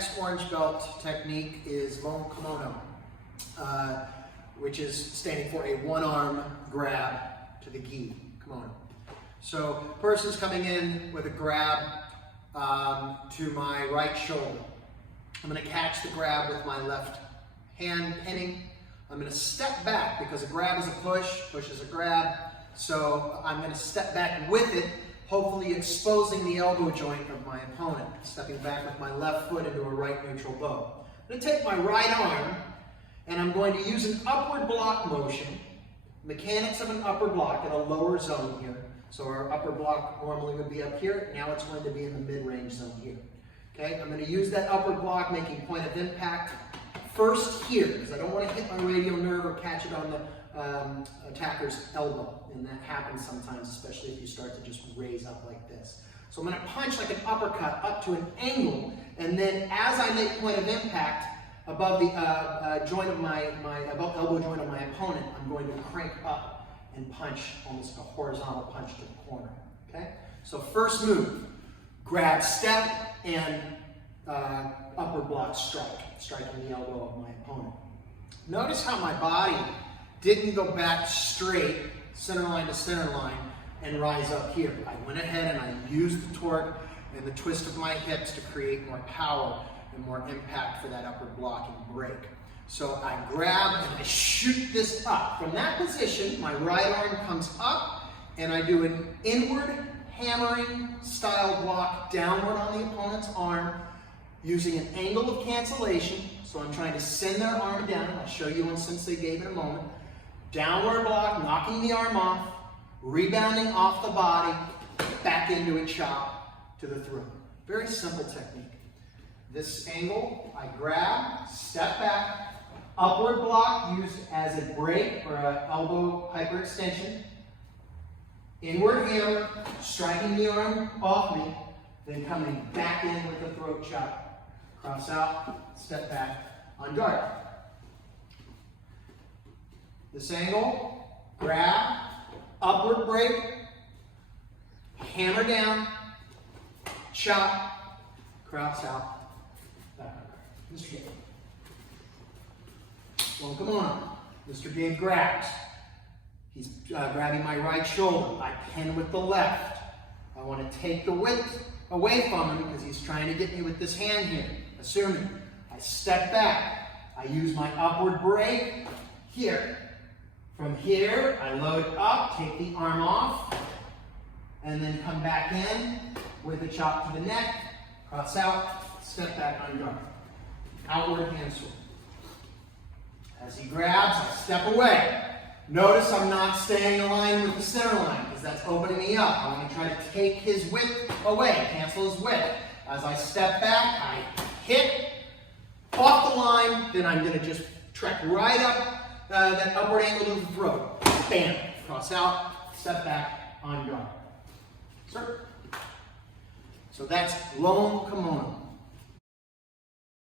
next orange belt technique is lone kimono, which is standing for a one-arm grab to the gi, kimono. So person's coming in with a grab to my right shoulder. I'm going to catch the grab with my left hand pinning. I'm going to step back because a grab is a push, push is a grab. So I'm going to step back with it, hopefully exposing the elbow joint of my opponent. Stepping back with my left foot into a right neutral bow. I'm going to take my right arm and I'm going to use an upward block motion. Mechanics of an upper block in a lower zone here. So our upper block normally would be up here. Now it's going to be in the mid-range zone here. Okay, I'm going to use that upward block, making point of impact first here, because I don't want to hit my radial nerve or catch it on the attacker's elbow. And that happens sometimes, especially if you start to just raise up like this. So I'm going to punch like an uppercut up to an angle, and then as I make point of impact above the joint of above elbow joint of my opponent, I'm going to crank up and punch almost a horizontal punch to the corner. Okay? So first move, grab, step, and upward block strike, striking the elbow of my opponent. Notice how my body didn't go back straight, center line to center line, and rise up here. I went ahead and I used the torque and the twist of my hips to create more power and more impact for that upward blocking break. So I grab and I shoot this up. From that position, my right arm comes up and I do an inward hammering style block downward on the opponent's arm using an angle of cancellation. So I'm trying to send their arm down. I'll show you on Sensei Gave in a moment. Downward block, knocking the arm off, rebounding off the body, back into a chop to the throat. Very simple technique. This angle, I grab, step back, upward block used as a break or an elbow hyperextension, inward hammer, striking the arm off me, then coming back in with the throat chop. Cross out, step back, on guard. This angle, grab, upward break, hammer down, chop, cross out, back on guard. Mr. Gabe. Well, come on. Mr. Gabe grabs. He's grabbing my right shoulder. I pin with the left. I want to take the width away from him because he's trying to get me with this hand here. Assuming. I step back. I use my upward break here. From here, I load up, take the arm off, and then come back in with a chop to the neck, cross out, step back on guard. Outward hand swing. As he grabs, I step away. Notice I'm not staying aligned with the center line because that's opening me up. I'm going to try to take his width away, cancel his width. As I step back, I hit off the line, then I'm going to just trek right up that upward angle to the throat. Bam! Cross out, step back, on guard. Sir. So that's lone kimono.